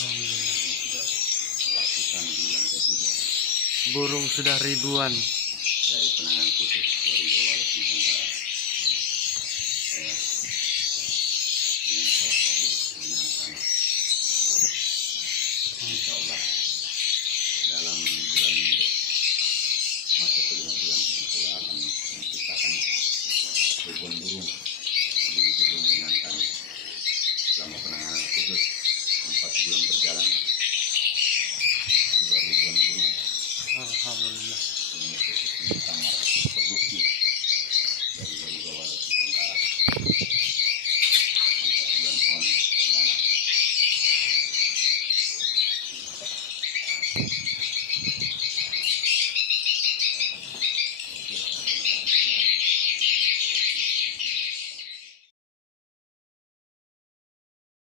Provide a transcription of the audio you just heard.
Alhamdulillah. sudah melakukan di lantai 3 Burung sudah ribuan. dari penanganan